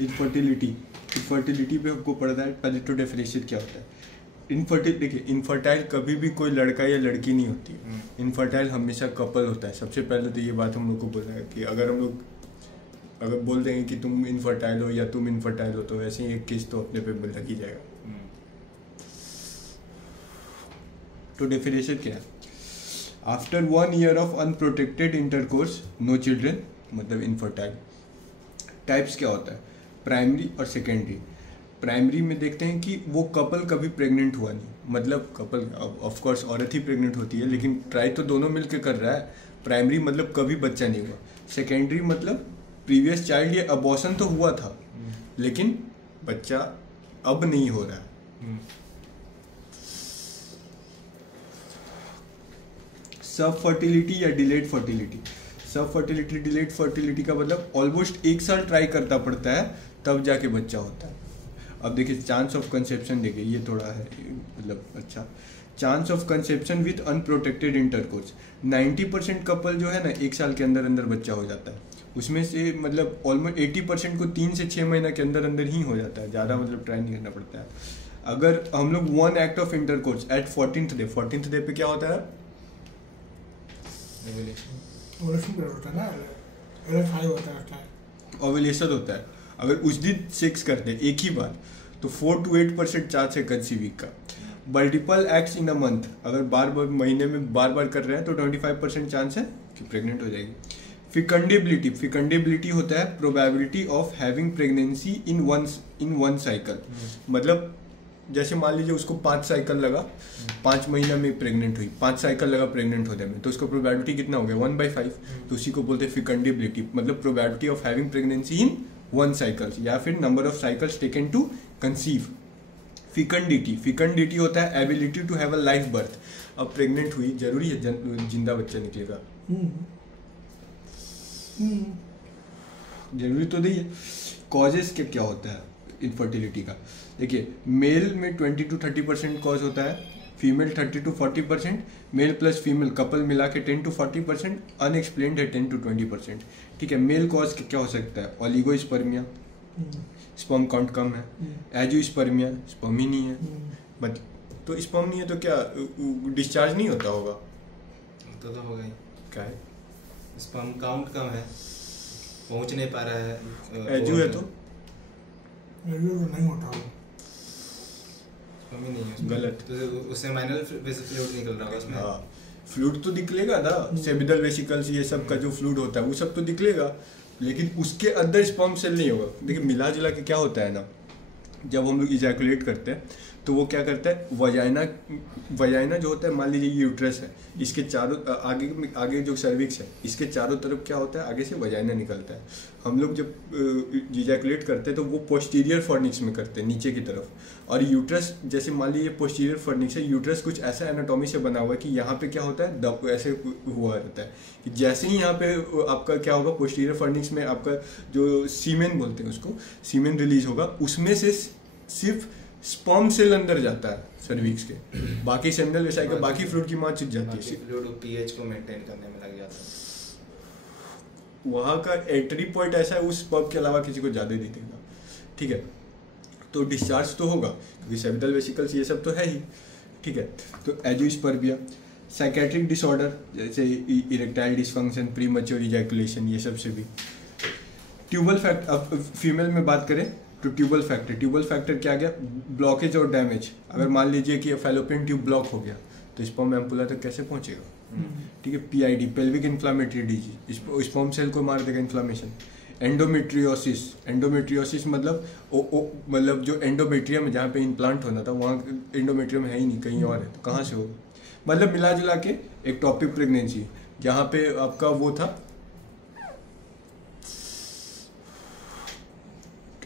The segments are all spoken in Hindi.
इनफर्टिलिटी, इनफर्टिलिटी पे हमको पढ़ना है। पहले तो डेफिनेशन क्या होता है इनफर्टिल। देखिए इनफर्टाइल कभी भी कोई लड़का या लड़की नहीं होती है, इनफर्टाइल हमेशा कपल होता है। सबसे पहले तो ये बात हम लोग को बोलना है कि अगर हम लोग अगर बोल देंगे कि तुम इनफर्टाइल हो या तुम इनफर्टाइल हो तो वैसे ही एक केस तो अपने पे लग ही जाएगा। तो डेफिनेशन क्या है, after 1 year of unprotected intercourse no children, मतलब इनफर्टाइल। टाइप्स क्या होता है, प्राइमरी और सेकेंडरी। प्राइमरी में देखते हैं कि वो कपल कभी प्रेग्नेंट हुआ नहीं, मतलब कपल ऑफ कोर्स औरत ही प्रेग्नेंट होती है लेकिन ट्राई तो दोनों मिलकर कर रहा है। प्राइमरी मतलब कभी बच्चा नहीं हुआ। सेकेंडरी मतलब प्रीवियस चाइल्ड या अबॉर्शन तो हुआ था लेकिन बच्चा अब नहीं हो रहा है। सब फर्टिलिटी या डिलेड फर्टिलिटी। सब फर्टिलिटी डिलेड फर्टिलिटी का मतलब ऑलमोस्ट 1 साल ट्राई करता पड़ता है तब जाके बच्चा होता है। अब देखिए चांस ऑफ कंसेप्शन, देखिए ये थोड़ा है मतलब अच्छा। Chance of conception with unprotected intercourse, 90% couple जो है ना 1 साल के अंदर अंदर बच्चा हो जाता है। उसमें से मतलब ऑलमोस्ट 80% को 3 से 6 महीना के अंदर अंदर ही हो जाता है, ज़्यादा मतलब ट्राई नहीं करना पड़ता है। अगर हम लोग 1 act of intercourse at 14th day, 14th day पे क्या होता है, ओव्यूलेशन होता है। अगर उस दिन सेक्स करते हैं एक ही बार तो 4 to 8% चांस है कंसीविंग का। Multiple acts in a month, अगर बार बार महीने में बार बार कर रहे हैं तो 25% चांस है कि प्रेग्नेंट हो जाएगी। फिकंडेबिलिटी, फिकंडेबिलिटी होता है probability of having pregnancy in one cycle. मतलब जैसे मान लीजिए उसको 5 साइकिल लगा, 5 महीना में प्रेग्नेंट हुई, 5 साइकिल लगा प्रेग्नेंट होने में, तो उसका प्रोबेबिलिटी कितना हो गया 1/5। तो उसी को बोलते हैं फिकंडेबिलिटी, मतलब probability of having pregnancy in 1 cycle या फिर number of cycles taken to conceive. Fecundity, fecundity होता है ability to have a life birth. अब प्रेग्नेंट हुई, जरूरी है जिंदा बच्चा निकलेगा, जरूरी तो नहीं है। कॉजेस क्या होता है इनफर्टिलिटी का, देखिए मेल में 20 to 30% कॉज होता है, female 30 to 40%, male plus female couple मिला के 10 to 40%, अनएक्सप्लेन्ड है 10 to 20%। ठीक है, मेल कॉज क्या हो सकता है, ओलिगोस्पर्मिया, स्पर्म काउंट कम है, एजियोस्पर्मिया, स्पर्म ही नहीं है, मतलब तो स्पर्म नहीं है तो क्या डिस्चार्ज नहीं होता होगा, तो हो गई क्या है, स्पर्म काउंट कम है, पहुंच नहीं पा रहा है। एजियो है तो नहीं होता, नहीं है गलत, तो उससे माइनर फ्लूइड निकल रहा है उसमें। हाँ फ्लूइड तो निकलेगा ना, सेमिनल वेसिकल्स ये सब का जो फ्लूइड होता है वो सब तो निकलेगा, लेकिन उसके अंदर स्पर्म सेल नहीं होगा। देखिए मिला जुला के क्या होता है ना, जब हम लोग इजैकुलेट करते हैं तो वो क्या करता है, वजाइना जो होता है, मान लीजिए यूट्रस है, इसके चारों आगे जो सर्विक्स है इसके चारों तरफ क्या होता है, आगे से वजाइना निकलता है। हम लोग जब इजैकुलेट करते हैं तो वो पोस्टीरियर फॉर्निक्स में करते हैं नीचे की तरफ, और यूट्रस जैसे मान लीजिए पोस्टीरियर फॉर्निक्स है, यूट्रस कुछ ऐसा एनाटॉमी से बना हुआ है कि यहाँ पे क्या होता है ऐसे हुआ रहता है कि जैसे ही यहाँ पे आपका क्या होगा, पोस्टीरियर फॉर्निक्स में आपका जो सीमेन बोलते हैं उसको, सीमेन रिलीज होगा, उसमें से सिर्फ स्पर्म सेल अंदर जाता है सर्विक्स के, बाकी सेमिनल वेसाइकल का बाकी फ्लूइड की मात्रा जाती है, फ्लूइड पीएच को मेंटेन करने में लग जाता है। वहाँ का एंट्री पॉइंट ऐसा है, उस स्पर्म के अलावा किसी को ज़्यादा नहीं देगा। ठीक है, तो डिस्चार्ज तो होगा क्योंकि सेमिनल वेसिकल्स ये सब तो है ही। ठीक है, तो एजियोस्पर्मिया, साइकेट्रिक डिसऑर्डर जैसे इरेक्टाइल डिसफंक्शन, प्रीमैच्योर इजैकुलेशन, ये सब से भी। ट्यूबल फैक्टर, अब फीमेल में बात करें तो ट्यूबल फैक्टर क्या आ गया, ब्लॉकेज और डैमेज। अगर मान लीजिए कि फैलोपियन ट्यूब ब्लॉक हो गया तो स्पर्म एम्पुला तक कैसे पहुंचेगा। ठीक है, PID, pelvic inflammatory disease, sperm cell को मार देगा इन्फ्लामेशन। एंडोमेट्रियोसिस मतलब जो एंडोमेट्रियम है जहाँ पे इम्प्लांट होना था वहाँ एंडोमेट्रियम है ही नहीं, कहीं और है, तो कहाँ से होगा। मतलब मिला जुला के एक टॉपिक प्रेगनेंसी जहाँ पे आपका वो था,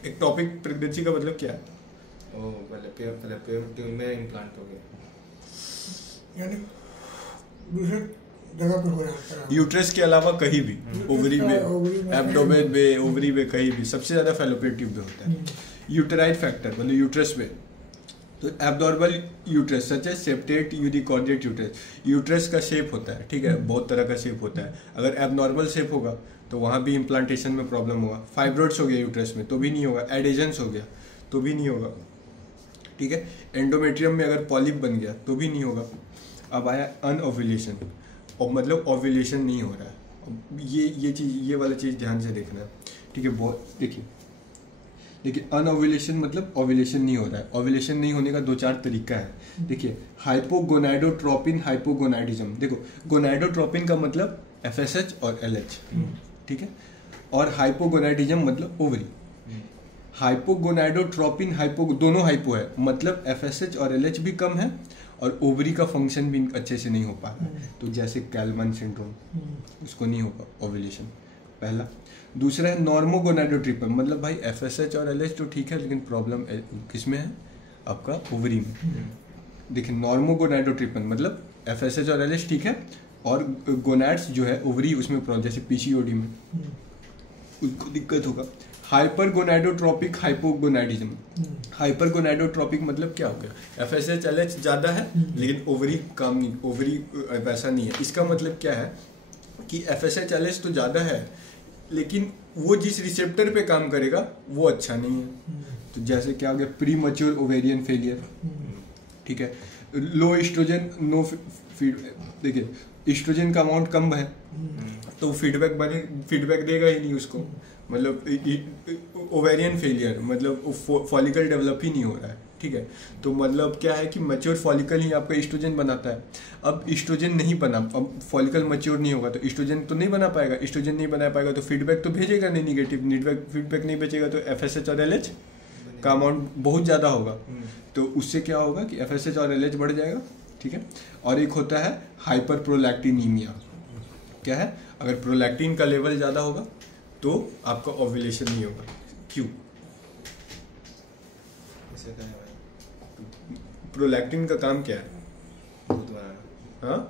एक टॉपिक प्रेगनेंसी का मतलब क्या है, ट्यूब में इम्प्लांट हो गया, यानी दूसरे जगह पे हो रहा है, यूट्रस के अलावा कहीं भी, ओवरी में, एब्डोमेन में, ओवरी में, कहीं भी, सबसे ज्यादा फैलोपियन ट्यूब में होता है। यूटेराइन फैक्टर मतलब यूट्रस में, तो एब्नॉर्मल यूट्रस सच है सेप्टेट यूनिकॉर्डिएट यूट्रस, यूट्रस का शेप होता है, ठीक है, बहुत तरह का शेप होता है। अगर एब्नॉर्मल शेप होगा तो वहाँ भी इम्प्लांटेशन में प्रॉब्लम होगा। फाइब्रॉइड्स हो गया यूट्रस में तो भी नहीं होगा। एडेजेंस हो गया तो भी नहीं होगा, ठीक है। एंडोमेट्रियम में अगर पॉलिप बन गया तो भी नहीं होगा। अब आया अनओव्यूलेशन, और मतलब ओव्यूलेशन नहीं हो रहा है। अब ये वाला चीज़ ध्यान से देखना है, ठीक है। बहुत देखिए अनओव्यूलेशन मतलब ओव्यूलेशन नहीं हो रहा है। ओव्यूलेशन नहीं होने का 2-4 तरीका है। देखिए हाइपोगोनाडोट्रोपिन, हाइपोगोनाडिज्म। देखो गोनाडोट्रोपिन का मतलब FSH और LH, ठीक है, और हाइपोगोनाडिज्म मतलब ओवरी। हाइपोगोनाडोट्रोपिन दोनों हाइपो है, मतलब FSH और LH भी कम है और ओवरी का फंक्शन भी अच्छे से नहीं हो पा रहा है। तो जैसे कैलमन सिंड्रोम, उसको नहीं होगा ओव्यूलेशन, पहला। दूसरा है नॉर्मोगोनाडोट्रिपम, मतलब भाई FSH और LH तो ठीक है, लेकिन प्रॉब्लम किस में है, आपका ओवरी में। देखिए नॉर्मोगोनाडोट्रिपम मतलब FSH और LH ठीक है, और गोनाड्स जो है ओवरी उसमें प्रॉब्लम, जैसे PCOD में उसको दिक्कत होगा। हाइपरगोनाडोट्रोपिक हाइपोगोनाडिज्म। हाइपरगोनाडोट्रोपिक मतलब क्या हो गया, FSH LH ज़्यादा है लेकिन ओवरी काम नहीं, ओवरी वैसा नहीं है। इसका मतलब क्या है कि FSH LH तो ज़्यादा है लेकिन वो जिस रिसेप्टर पे काम करेगा वो अच्छा नहीं है। तो जैसे क्या हो गया, प्री मैच्योर ओवेरियन फेलियर, ठीक है। लो एस्ट्रोजन, नो फीड। देखिए एस्ट्रोजन का अमाउंट कम है तो फीडबैक देगा ही नहीं उसको, मतलब ओवेरियन फेलियर, मतलब फॉलिकल डेवलप ही नहीं हो रहा है, ठीक है। तो मतलब क्या है कि मैच्योर फॉलिकल ही आपका एस्ट्रोजन बनाता है। अब एस्ट्रोजन नहीं बना, अब फॉलिकल मैच्योर नहीं होगा तो एस्ट्रोजन तो नहीं बना पाएगा। एस्ट्रोजन नहीं बना पाएगा तो फीडबैक तो भेजेगा नहीं, निगेटिव फीडबैक नहीं भेजेगा तो FSH और LH का अमाउंट बहुत ज़्यादा होगा। तो उससे क्या होगा कि FSH और LH बढ़ जाएगा, ठीक है। और एक होता है हाइपर प्रोलैक्टिनीमिया। क्या है, अगर प्रोलैक्टिन का लेवल ज़्यादा होगा तो आपका ओव्यूलेशन नहीं होगा। क्यों? ऐसे क्या है भाई? प्रोलैक्टिन का काम क्या है? दूध बनाना। हाँ,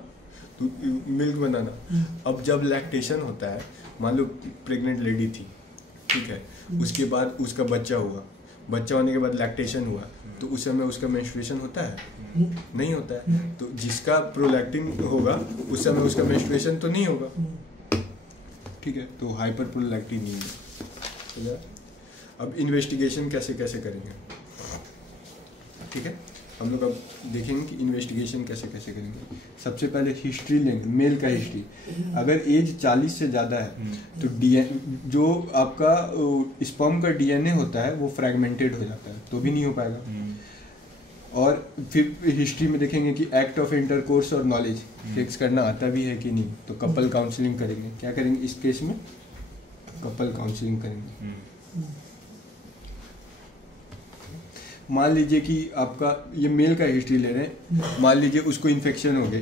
मिल्क बनाना। अब जब लैक्टेशन होता है, मान लो प्रेग्नेंट लेडी थी, ठीक है, उसके बाद उसका बच्चा हुआ, बच्चा होने के बाद लैक्टेशन हुआ, तो उस समय उसका मेंस्ट्रुएशन होता है? नहीं होता है। तो जिसका प्रोलैक्टिन होगा उस समय उसका मेंस्ट्रुएशन तो नहीं होगा, ठीक है। तो हाइपर प्रोलैक्टिनीमिया। अब इन्वेस्टिगेशन कैसे करेंगे, ठीक है। हम लोग अब देखेंगे कि इन्वेस्टिगेशन कैसे करेंगे। सबसे पहले हिस्ट्री लेंगे, मेल का हिस्ट्री। अगर एज 40 से ज़्यादा है तो जो आपका स्पर्म का DNA होता है वो फ्रैगमेंटेड हो जाता है, तो भी नहीं हो पाएगा। और फिर हिस्ट्री में देखेंगे कि एक्ट ऑफ इंटरकोर्स और नॉलेज फिक्स करना आता भी है कि नहीं। तो कपल काउंसलिंग करेंगे। क्या करेंगे इस केस में? कपल काउंसलिंग करेंगे। मान लीजिए कि आपका ये मेल का हिस्ट्री ले रहे हैं, मान लीजिए उसको इन्फेक्शन हो गया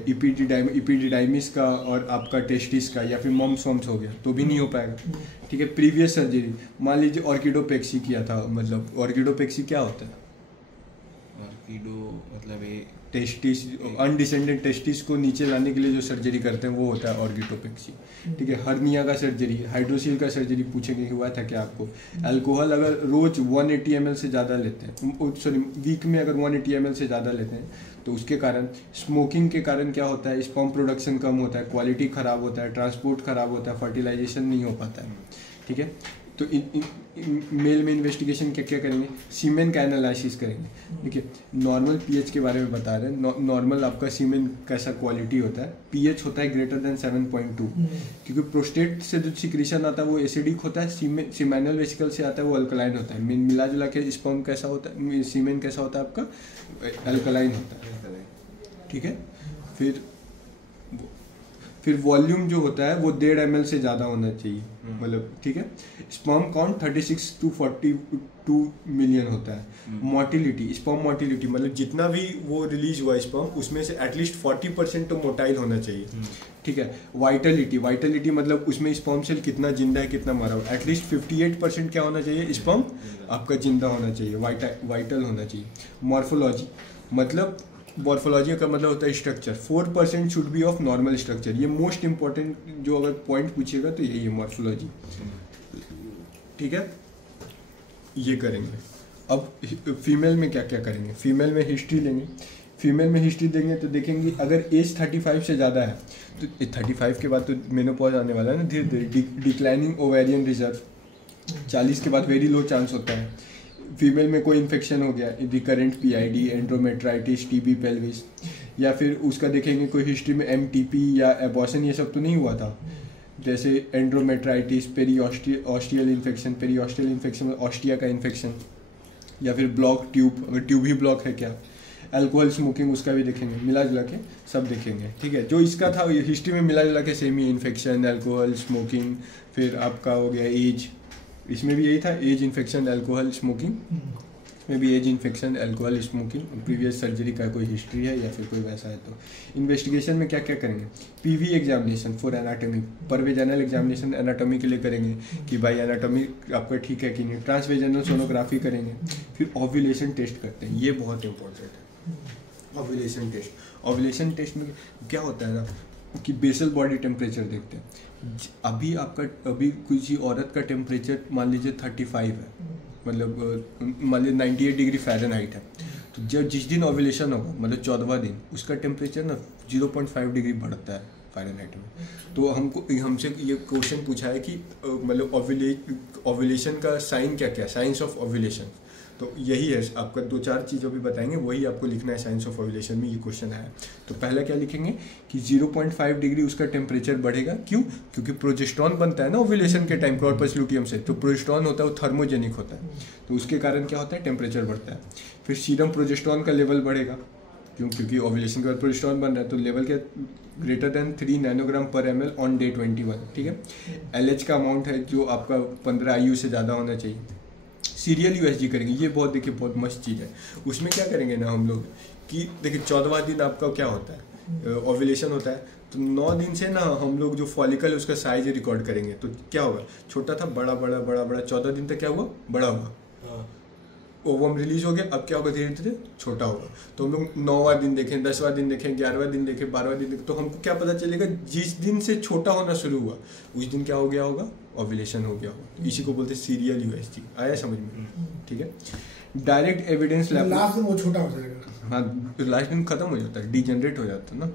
इपिडिडाइमिस का और आपका टेस्टिस का, या फिर मॉम्स हो गया, तो भी नहीं हो पाएगा, ठीक है। प्रीवियस सर्जरी, मान लीजिए ऑर्किडोपेक्सी किया था, मतलब ऑर्किडोपेक्सी क्या होता है? ऑर्किडो मतलब ये टेस्टिस, अनडिसेंडेड टेस्टिस को नीचे लाने के लिए जो सर्जरी करते हैं वो होता है ऑर्किडोपेक्सी, ठीक है। हर्निया का सर्जरी, हाइड्रोसील का सर्जरी पूछेंगे कि हुआ था क्या आपको। अल्कोहल अगर रोज 180 ml से ज़्यादा लेते हैं, सॉरी वीक में अगर 180 ml से ज़्यादा लेते हैं, तो उसके कारण, स्मोकिंग के कारण क्या होता है, स्पर्म प्रोडक्शन कम होता है, क्वालिटी ख़राब होता है, ट्रांसपोर्ट ख़राब होता है, फर्टिलाइजेशन नहीं हो पाता है, ठीक है। तो मेल में इन्वेस्टिगेशन क्या करेंगे? सीमेन का एनालिसिस करेंगे। देखिए नॉर्मल पीएच के बारे में बता रहे हैं। नॉर्मल आपका सीमेन कैसा क्वालिटी होता है? पीएच होता है ग्रेटर देन 7.2, क्योंकि प्रोस्टेट से जो सिक्रीशन आता है वो एसिडिक होता है, सीमेनल वेसिकल से आता है वो अल्कलाइन होता है। मिला जुला के स्पर्म कैसा होता है, सीमेन कैसा होता है आपका? अल्कलाइन होता है, ठीक है। फिर वॉल्यूम जो होता है वो 1.5 ml से ज़्यादा होना चाहिए, मतलब, ठीक है। स्पर्म काउंट 36 to 42 मिलियन होता है। मोटिलिटी, स्पर्म मोटिलिटी मतलब जितना भी वो रिलीज हुआ स्पर्म, उसमें से एटलीस्ट 40% तो मोटाइल होना चाहिए, ठीक है। वाइटलिटी मतलब उसमें स्पर्म सेल कितना जिंदा है कितना मरा हुआ, एटलीस्ट 58% क्या होना चाहिए, स्पर्म आपका जिंदा होना चाहिए, वाइटल होना चाहिए। मॉर्फोलॉजी मतलब, मॉर्फोलॉजी का मतलब होता है structure. 4% should be of normal structure. ये मोस्ट इंपॉर्टेंट जो अगर पॉइंट पूछेगा तो यही है मॉर्फोलॉजी, ठीक है। ये करेंगे। अब फीमेल में क्या क्या करेंगे? फीमेल में हिस्ट्री लेंगे। फीमेल में हिस्ट्री देंगे तो देखेंगे अगर एज 35 से ज़्यादा है तो 35 के बाद तो मेनोपॉज आने वाला है ना धीरे धीरे, डिक्लाइनिंग ओवेरियन रिजर्व, 40 के बाद वेरी लो चांस होता है। फीमेल में कोई इन्फेक्शन हो गया, रिकरेंट पीआईडी, एंड्रोमेट्राइटिस, टीबी पेल्विस, या फिर उसका देखेंगे कोई हिस्ट्री में एमटीपी या एबॉर्शन ये सब तो नहीं हुआ था, जैसे एंड्रोमेट्राइटिस, ऑस्टियल इन्फेक्शन ऑस्टिया का इन्फेक्शन, या फिर ब्लॉक ट्यूब, अगर ट्यूब ही ब्लॉक है क्या, अल्कोहल स्मोकिंग उसका भी देखेंगे, मिला जुला के सब देखेंगे। ठीक है, जो इसका था हिस्ट्री में मिला जुला के सेम ही, इन्फेक्शन, अल्कोहल, स्मोकिंग, फिर आपका हो गया एज, इसमें भी यही था, एज, इन्फेक्शन, अल्कोहल, स्मोकिंग, इसमें भी age, infection, alcohol, smoking, previous surgery का कोई हिस्ट्री है या फिर कोई वैसा है। तो इन्वेस्टिगेशन में क्या क्या करेंगे, PV examination for anatomy, per vaginal examination anatomy के लिए करेंगे कि भाई एनाटॉमी आपका ठीक है कि नहीं, ट्रांसवेजनल सोनोग्राफी करेंगे, फिर ओव्यूलेशन टेस्ट करते हैं, ये बहुत इंपॉर्टेंट है। ओव्यूलेशन टेस्ट में क्या होता है ना कि बेसल बॉडी टेम्परेचर देखते हैं। अभी किसी औरत का टेम्परेचर मान लीजिए 35 है, मतलब मान लीजिए 98 डिग्री फ़ारेनहाइट है, तो जब जिस दिन ओव्यूलेशन होगा मतलब 14वां दिन, उसका टेम्परेचर ना 0.5 डिग्री बढ़ता है फ़ारेनहाइट में। तो हमसे ये क्वेश्चन पूछा है कि मतलब ओव्यूलेशन का साइन क्या क्या, साइंस ऑफ ओव्यूलेशन, तो यही है आपका 2-4 चीज़ों भी बताएंगे, वही आपको लिखना है साइंस ऑफ ओव्यूलेशन में, ये क्वेश्चन है। तो पहला क्या लिखेंगे कि 0.5 डिग्री उसका टेम्परेचर बढ़ेगा, क्यों? क्योंकि प्रोजेस्टेरॉन बनता है ना ओव्यूलेशन के टाइम कॉर्पस लुटियम से, तो प्रोजेस्टेरॉन होता है वो थर्मोजेनिक होता है, तो उसके कारण क्या होता है, टेम्परेचर बढ़ता है। फिर सीरम प्रोजेस्टेरॉन का लेवल बढ़ेगा, क्यों? क्योंकि ओव्यूलेशन के बाद प्रोजेस्टेरॉन बन रहा है, तो लेवल क्या, ग्रेटर देन 3 नैनोग्राम पर ml ऑन डे 21। ठीक है, LH का अमाउंट है जो आपका 15 IU से ज़्यादा होना चाहिए। सीरियल USG करेंगे, ये बहुत देखिए बहुत मस्त चीज़ है। उसमें क्या करेंगे ना हम लोग कि देखिए 14वां दिन आपका क्या होता है, ओव्यूलेशन होता है, तो 9 दिन से ना हम लोग जो फॉलिकल उसका साइज रिकॉर्ड करेंगे, तो क्या होगा, छोटा था बड़ा बड़ा बड़ा बड़ा, 14 दिन तक क्या हुआ, बड़ा हुआ, ओवम रिलीज हो गया, अब क्या होगा, धीरे धीरे छोटा होगा। तो हम लोग 9वां दिन देखें, 10वां दिन देखें, 11वां दिन देखें, 12वां दिन देखें, तो हमको क्या पता चलेगा, जिस दिन से छोटा होना शुरू हुआ उस दिन क्या हो गया होगा, ओव्यूलेशन हो गया होगा। इसी को बोलते हैं सीरियल USG। आया समझ में? ठीक है, डायरेक्ट एविडेंस लैब, लास्ट दिन वो छोटा हो जाएगा, हाँ लास्ट दिन खत्म हो जाता है, डिजेनरेट हो जाता है ना।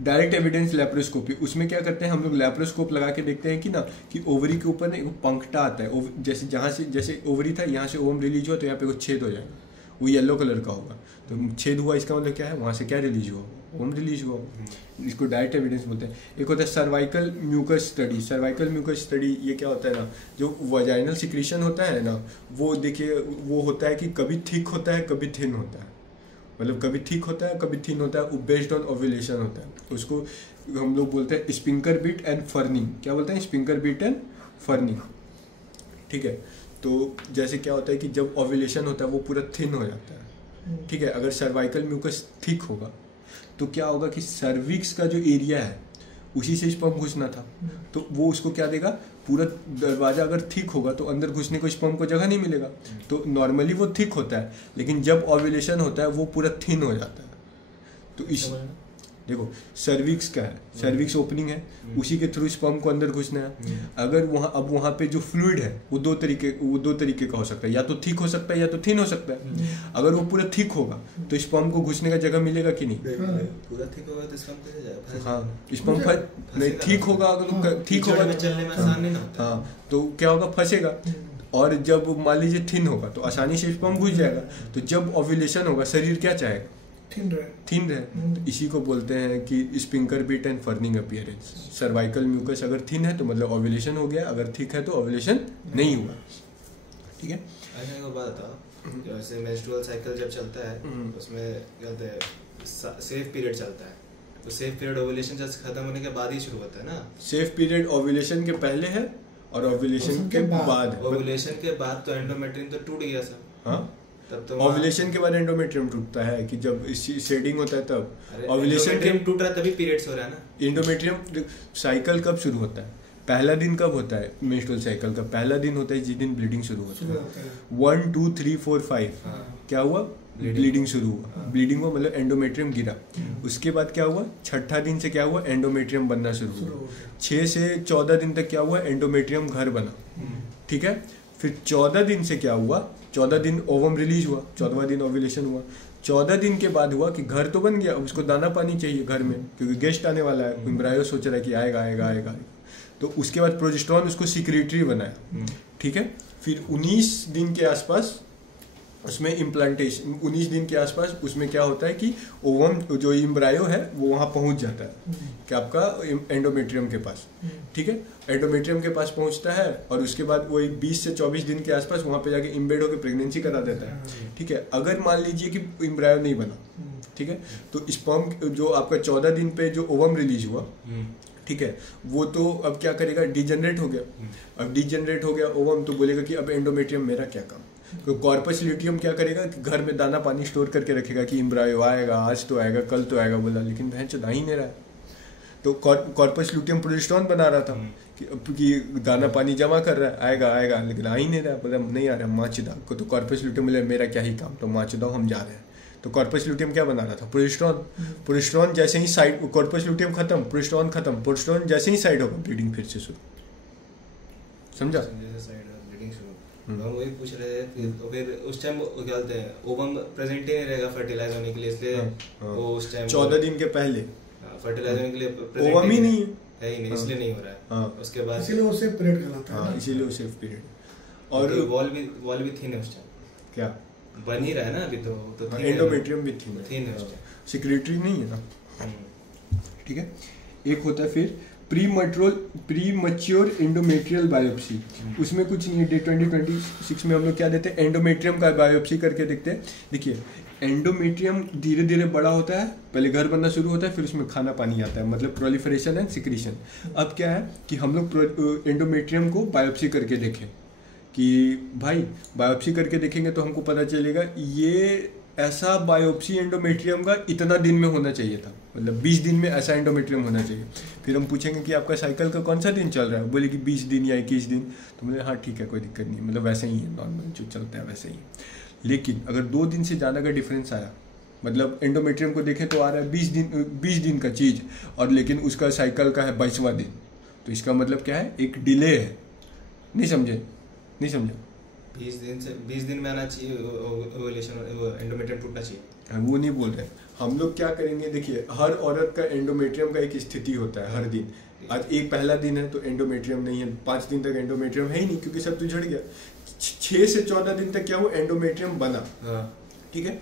डायरेक्ट एविडेंस लैप्रोस्कोपी, उसमें क्या करते हैं हम लोग, लैप्रोस्कोप लगा के देखते हैं कि ना कि ओवरी के ऊपर ना एक पंखटा आता है, जैसे जहाँ से जैसे ओवरी था यहाँ से ओवम रिलीज हुआ तो यहाँ पे कुछ छेद हो जाएगा, वो येलो कलर का होगा, तो छेद हुआ इसका मतलब क्या है, वहाँ से क्या रिलीज हुआ, ओवम रिलीज हुआ, इसको डायरेक्ट एविडेंस बोलते हैं। एक होता है cervical mucus study. Cervical mucus study ये क्या होता है ना, जो वजाइनल सिक्रीशन होता है ना, वो देखिए वो होता है कि कभी थिक होता है कभी थिन होता है, मतलब कभी थिक होता है कभी थिन होता है, वो बेस्ड ऑन ओव्यूलेशन होता है। उसको हम लोग बोलते हैं स्पिंकर बीट एंड फर्निंग। क्या बोलते हैं, स्पिंकर बीट एंड फर्निंग। ठीक है, तो जैसे क्या होता है कि जब ओव्यूलेशन होता है वो पूरा थिन हो जाता है। ठीक है, अगर सर्वाइकल म्यूकस थिक होगा तो क्या होगा कि सर्विक्स का जो एरिया है उसी से स्पर्म घुसना था, तो वो उसको क्या देगा, पूरा दरवाजा अगर थिक होगा तो अंदर घुसने को स्पर्म को जगह नहीं मिलेगा, तो नॉर्मली वो थिक होता है, लेकिन जब ओव्यूलेशन होता है वो पूरा थिन हो जाता है। तो इस देखो सर्विक्स का है, सर्विक्स ओपनिंग है, उसी के थ्रू स्पर्म को अंदर घुसना है। अगर वहाँ पे जो फ्लूइड है वो दो तरीके का हो सकता है, या तो थिक हो सकता है या तो थिन हो सकता है। अगर वो पूरा थिक होगा तो स्पर्म को घुसने का जगह मिलेगा कि नहीं, पूरा थिक होगा तो स्पर्म कैसे जाएगा, हाँ स्पर्म नहीं, ठीक होगा, अगर ठीक होगा चलने में आसान नहीं होता, हाँ तो क्या होगा, फंसेगा। और जब मान लीजिए थिन होगा तो आसानी से स्पर्म घुस जाएगा। तो जब ओव्यूलेशन होगा शरीर क्या चाहेगा, थिन रहे। तो इसी को बोलते हैं कि spinnbarkeit and ferning appearance. Cervical mucus अगर थिन है तो मतलब ओव्यूलेशन हो गया, अगर थिक है तो ओव्यूलेशन नहीं हुआ। ठीक है, अच्छा एक बात बताओ, जैसे मेंस्ट्रुअल साइकिल जब चलता है उसमें कहते हैं सेफ पीरियड चलता है, तो सेफ पीरियड ओव्यूलेशन जस्ट खत्म होने के बाद ही शुरू होता है ना। सेफ पीरियड ओव्यूलेशन के पहले है और ओव्यूलेशन के बाद। ओव्यूलेशन के बाद तो एंडोमेट्रियम तो टूट गया सर, हाँ तब तो ओव्यूलेशन के बाद एंडोमेट्रियम टूटता है कि जब शेडिंग होता है तब। ओव्यूलेशन के टूट रहा है तभी पीरियड्स हो रहा है ना। एंडोमेट्रियम साइकिल कब शुरू होता है, पहला दिन कब होता है मेंस्ट्रुअल साइकिल का, पहला दिन होता है जिस दिन ब्लीडिंग शुरू होता है। 1 2 3 4 5 क्या हुआ, ब्लीडिंग शुरू हुआ, ब्लीडिंग हुआ मतलब एंडोमेट्रियम गिरा। उसके बाद क्या हुआ, छठा दिन से क्या हुआ, एंडोमेट्रियम बनना शुरू हुआ। 6 से 14 दिन तक क्या हुआ, एंडोमेट्रियम घर बना। ठीक है, फिर 14 दिन से क्या हुआ, 14 दिन ओवम रिलीज हुआ, 14वां दिन ओव्यूलेशन हुआ। 14 दिन के बाद हुआ कि घर तो बन गया, अब उसको दाना पानी चाहिए घर में, क्योंकि गेस्ट आने वाला है, एम्ब्रायो सोच रहा है कि आएगा आएगा आएगा। तो उसके बाद प्रोजेस्टेरॉन उसको सिक्रेटरी बनाया, ठीक है। फिर 19 दिन के आसपास उसमें इम्प्लांटेशन, 19 दिन के आसपास उसमें क्या होता है कि ओवम जो एम्ब्रायो है वो वहाँ पहुँच जाता है कि आपका एंडोमेट्रियम के पास, ठीक है। एंडोमेट्रियम के पास पहुँचता है और उसके बाद वही 20 से 24 दिन के आसपास वहाँ पे जाके इम्बेड होकर प्रेगनेंसी करा देता है, ठीक है। अगर मान लीजिए कि एम्ब्रायो नहीं बना, ठीक है, तो स्पर्म जो आपका 14 दिन पे जो ओवम रिलीज हुआ, ठीक है, वो तो अब क्या करेगा, डिजेनरेट हो गया। अब डिजेनरेट हो गया ओवम तो बोलेगा कि अब एंडोमेट्रियम मेरा क्या काम। तो कॉर्पस ल्यूटियम क्या करेगा कि घर में दाना पानी स्टोर करके रखेगा कि एम्ब्रायो आएगा, आज तो आएगा कल तो आएगा बोला, लेकिन भैंस आ ही नहीं रहा है। तो कॉर्पस ल्यूटियम प्रोजेस्टेरॉन बना रहा था कि दाना पानी जमा कर रहा है, आएगा आएगा, लेकिन आ ही नहीं रहा, बोला नहीं आ रहा, माचदा को। तो कॉर्पस ल्यूटियम बोले मेरा क्या ही काम, तो माचदा हम जा रहे हैं। तो कॉर्पस ल्यूटियम क्या बना रहा था, प्रोजेस्टेरॉन जैसे ही साइड, कॉर्पस ल्यूटियम खत्म, प्रोजेस्टेरॉन खत्म, प्रोजेस्टेरॉन जैसे ही साइड होगा ब्लीडिंग फिर से शुरू, समझा। हम वही पूछ रहे थे कि तो फिर उस टाइम क्या बोलते हैं ओवम प्रेजेंट ही नहीं रहेगा फर्टिलाइज होने के लिए, इसलिए वो उस टाइम 14 दिन के पहले फर्टिलाइज होने के लिए ओवम ही नहीं है ही नहीं, इसलिए नहीं हो रहा है। उसके बाद इसीलिए वो सेफ पीरियड कहलाता है। इसीलिए वो सेफ पीरियड। और वॉल भी थी ना उस टाइम, क्या बन ही रहा है ना अभी, तो एंडोमेट्रियम भी थी ना उस टाइम, सिक्रेटरी नहीं है ना, ठीक है। एक होता है फिर प्रीमैच्योर एंडोमेट्रियल बायोप्सी, उसमें कुछ नहीं है। डे 2026 में हम लोग क्या देते हैं, एंडोमेट्रियम का बायोप्सी करके देखते हैं। देखिए एंडोमेट्रियम धीरे धीरे बड़ा होता है, पहले घर बनना शुरू होता है, फिर उसमें खाना पानी आता है, मतलब प्रोलिफरेशन एंड सिक्रीशन। अब क्या है कि हम लोग एंडोमेट्रियम को बायोप्सी करके देखें कि भाई बायोप्सी करके देखेंगे तो हमको पता चलेगा ये ऐसा बायोप्सी एंडोमेट्रियम का इतना दिन में होना चाहिए था, मतलब 20 दिन में ऐसा एंडोमेट्रियम होना चाहिए। फिर हम पूछेंगे कि आपका साइकिल का कौन सा दिन चल रहा है, बोले कि 20 दिन या 21 दिन, तो बोले हाँ ठीक है कोई दिक्कत नहीं, मतलब वैसे ही है, नॉर्मल जो चलता है वैसे ही। लेकिन अगर 2 दिन से ज़्यादा का डिफरेंस आया, मतलब एंडोमेट्रियम को देखें तो आ रहा है 20 दिन का चीज़, और लेकिन उसका साइकिल का है 22वां दिन, तो इसका मतलब क्या है, एक डिले है। नहीं समझे? 20 दिन में आना चाहिए ओव्यूलेशन, एंडोमेट्रियम टूटना चाहिए। वो नहीं बोल रहे, हम लोग क्या करेंगे, देखिए हर औरत का एंडोमेट्रियम का एक स्थिति होता है हर दिन। आज एक पहला दिन है तो एंडोमेट्रियम नहीं है, 5 दिन तक एंडोमेट्रियम है ही नहीं क्योंकि सब तो झड़ गया। 6 से 14 दिन तक क्या हो, एंडोमेट्रियम बना, ठीक है।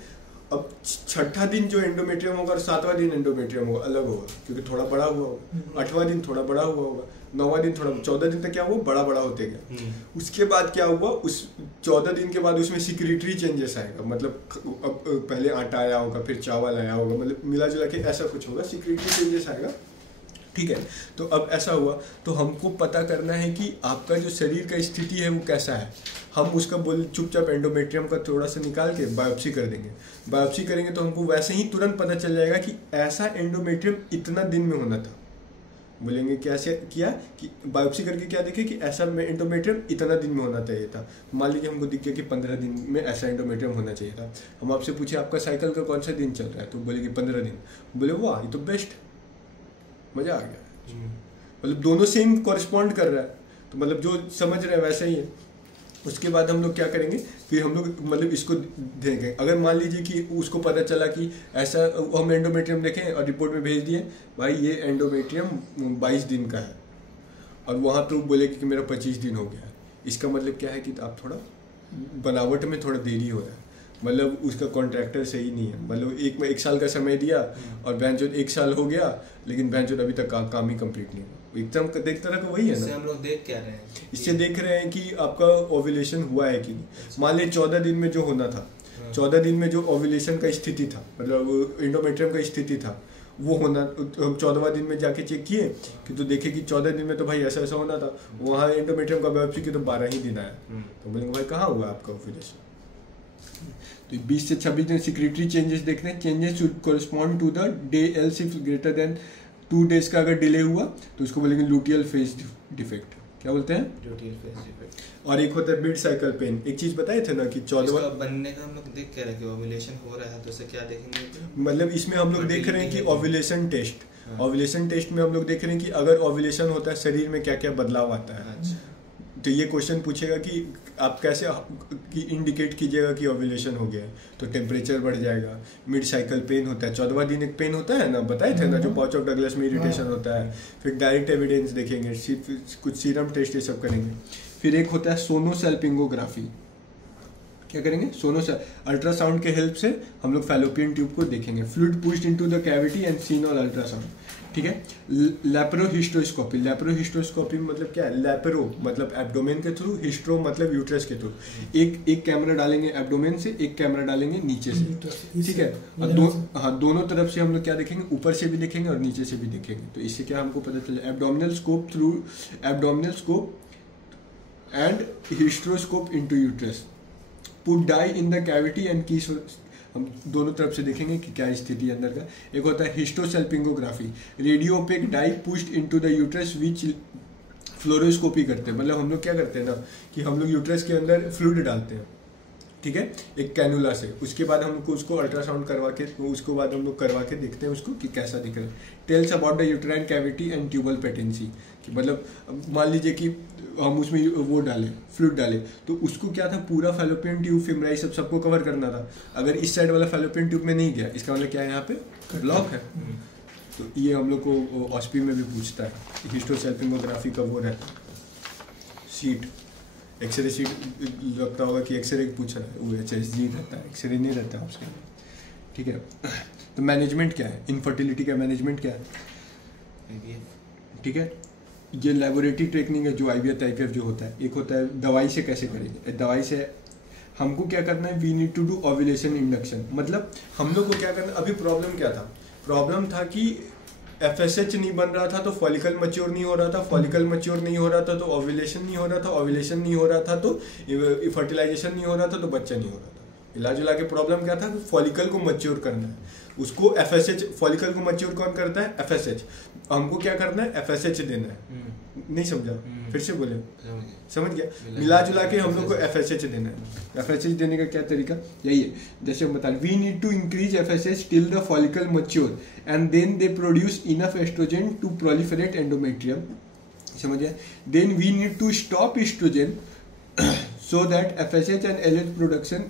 अब 6ठा दिन जो एंडोमेट्रियम होगा और 7वां दिन एंडोमेट्रियम होगा, अलग होगा क्योंकि थोड़ा बड़ा हुआ होगा। 8वां दिन थोड़ा बड़ा हुआ होगा, 9वां दिन थोड़ा, 14 दिन तक क्या हुआ, बड़ा बड़ा होते गया। उसके बाद क्या हुआ, उस 14 दिन के बाद उसमें सिक्रेटरी चेंजेस आएगा, मतलब अब पहले आटा आया होगा, फिर चावल आया होगा, मतलब मिला जुला के ऐसा कुछ होगा, सिक्रेटरी चेंजेस आएगा, ठीक है। तो अब ऐसा हुआ तो हमको पता करना है कि आपका जो शरीर का स्थिति है वो कैसा है। हम उसका चुपचाप एंडोमेट्रियम का थोड़ा सा निकाल के बायोप्सी कर देंगे। बायोप्सी करेंगे तो हमको वैसे ही तुरंत पता चल जाएगा कि ऐसा एंडोमेट्रियम इतना दिन में होना था। बोलेंगे कैसे किया कि बायोप्सी करके क्या देखे कि ऐसा एंडोमेट्रियम इतना दिन में होना चाहिए था। मान लीजिए हमको दिख गया कि 15 दिन में ऐसा एंडोमेट्रियम होना चाहिए था। हम आपसे पूछे आपका साइकिल का कौन सा दिन चल रहा है, तो बोलेंगे 15 दिन। बोले वाह ये तो बेस्ट, मजा आ गया, मतलब दोनों सेम कॉरेस्पॉन्ड कर रहा है, तो मतलब जो समझ रहे हैं वैसा ही है। उसके बाद हम लोग क्या करेंगे, फिर हम लोग मतलब इसको देखेंगे। अगर मान लीजिए कि उसको पता चला कि ऐसा, हम एंडोमेट्रियम देखें और रिपोर्ट में भेज दिए भाई ये एंडोमेट्रियम 22 दिन का है, और वहाँ पे वो बोले कि मेरा 25 दिन हो गया, इसका मतलब क्या है कि आप थोड़ा बनावट में थोड़ा देरी हो रहा है, मतलब उसका कॉन्ट्रैक्टर सही नहीं है। मतलब एक साल का समय दिया और बेंचोड 1 साल हो गया, लेकिन बेंचोड अभी तक काम ही कंप्लीट नहीं हुआ। एकदम देख तरह का वही है ना, हम लोग देख क्या रहे हैं, इससे देख रहे हैं कि आपका ओव्यूलेशन हुआ है कि नहीं। मान लीजिए 14 दिन में जो होना था, 14 दिन में जो ओव्यूलेशन का स्थिति था, मतलब एंडोमेट्रियम का स्थिति था वो होना, 14वां दिन में जाके चेक किए कि तो देखे कि 14 दिन में तो भाई ऐसा ऐसा होना था। वहाँ एंडोमेट्रियम का बायोप्सी की तो 12 ही दिन आया, तो बोलेंगे भाई कहाँ हुआ आपका ओव्यूलेशन। तो 20 से 26 दिन सिक्रेटरी चेंजेस देख रहे हैं। Changes should correspond to the day else if greater than 2 days का अगर डिले हुआ तो उसको बोलेंगे लूटियल फेज डिफेक्ट। क्या बोलते हैं? Luteal phase defect. और एक होता है मिड साइकिल पेन। एक चीज बताए थे ना कि 14 बनने का हम लोग देख क्या रहे हैं कि ओव्यूलेशन हो रहा है, तो उसे क्या देखेंगे, मतलब इसमें हम लोग देख रहे हैं कि ओव्यूलेशन टेस्ट, ओव्यूलेशन टेस्ट में हम लोग देख रहे हैं कि अगर ओव्यूलेशन होता है शरीर में क्या क्या बदलाव आता है। तो ये क्वेश्चन पूछेगा कि आप कैसे कि इंडिकेट कीजिएगा कि ओव्यूलेशन हो गया है। तो टेम्परेचर बढ़ जाएगा, मिड साइकिल पेन होता है, 14वां दिन एक पेन होता है ना, बताए थे ना, जो पाउच ऑफ डगलस में इरिटेशन होता है। फिर डायरेक्ट एविडेंस देखेंगे, कुछ सीरम टेस्ट ये सब करेंगे। फिर एक होता है सोनोसेल्पिंगोग्राफी। क्या करेंगे? अल्ट्रासाउंड के हेल्प से हम लोग फैलोपियन ट्यूब को देखेंगे। Fluid pushed into the cavity and seen on ultrasound, ठीक है। लैप्रोहिस्टोस्कोपी, लैप्रोहिस्टोस्कोपी मतलब क्या है? लैप्रो मतलब एब्डोमेन के थ्रू, हिस्ट्रो मतलब यूट्रस के थ्रू। एक कैमरा डालेंगे एब्डोमेन से, एक कैमरा डालेंगे नीचे से, ठीक है। हाँ, दोनों तरफ से हम लोग क्या देखेंगे? ऊपर से भी देखेंगे और नीचे से भी देखेंगे। तो इससे क्या हमको पता चले? Abdominal scope through abdominal scope and hysteroscope into uterus. Put dye in the cavity and कीस, हम दोनों तरफ से देखेंगे कि क्या स्थिति है अंदर का। एक होता है hysterosalpingography, radiopaque dye pushed into the uterus which fluoroscopy करते हैं। मतलब हम लोग क्या करते हैं ना कि हम लोग यूट्रस के अंदर फ्लूइड डालते हैं, ठीक है, एक कैनुला से। उसके बाद हमको उसको अल्ट्रासाउंड करवा के, उसके बाद हम लोग करवा के देखते हैं उसको कि कैसा दिख रहा है। Tells about the uterine cavity and tubal patency, कि मतलब मान लीजिए कि हम उसमें वो डालें, फ्लूइड डालें, तो उसको क्या था? पूरा फैलोपियन ट्यूब, फिमराई सबको कवर करना था। अगर इस साइड वाला फैलोपियन ट्यूब में नहीं गया, इसका मतलब क्या है? यहाँ पे ब्लॉक है। तो ये हम लोग को ऑस्पी में भी पूछता है। हिस्टोसेल्पिंगोग्राफी का वो रहता है सीट, एक्सरे सीट लगता होगा कि एक्सरे पूछ रहा है, वो HSG रहता है, एक्सरे नहीं रहता है उसके अंदर, ठीक है। तो मैनेजमेंट क्या है? इनफर्टिलिटी का मैनेजमेंट क्या है? ठीक है, ये लेबोरेटरी टेक्निक है जो IVF जो होता है। एक होता है दवाई से कैसे करेंगे। दवाई से हमको क्या करना है? We need to do ovulation induction. मतलब हम लोग को क्या करना, अभी प्रॉब्लम क्या था? प्रॉब्लम था कि FSH नहीं बन रहा था तो फॉलिकल मैच्योर नहीं हो रहा था, फॉलिकल मैच्योर नहीं हो रहा था तो ओव्यूलेशन नहीं हो रहा था, ओव्यूलेशन नहीं हो रहा था तो फर्टिलाइजेशन नहीं हो रहा था, तो बच्चा नहीं हो रहा था। इलाज उला के प्रॉब्लम क्या था? फॉलिकल को मैच्योर करना है, उसको FSH, फॉलिकल को मैच्योर कौन करता है? FSH। हमको क्या करना है? FSH देना है। नहीं समझा? फिर से बोले, समझ गया? मिला जुला के हम लोग को FSH देना है। FSH देने का क्या तरीका? यही है, जैसे हम बता रहे, we need to increase FSH till the follicle mature and then they produce enough estrogen to proliferate endometrium, समझ गया? Then we need to stop estrogen so that FSH and LH production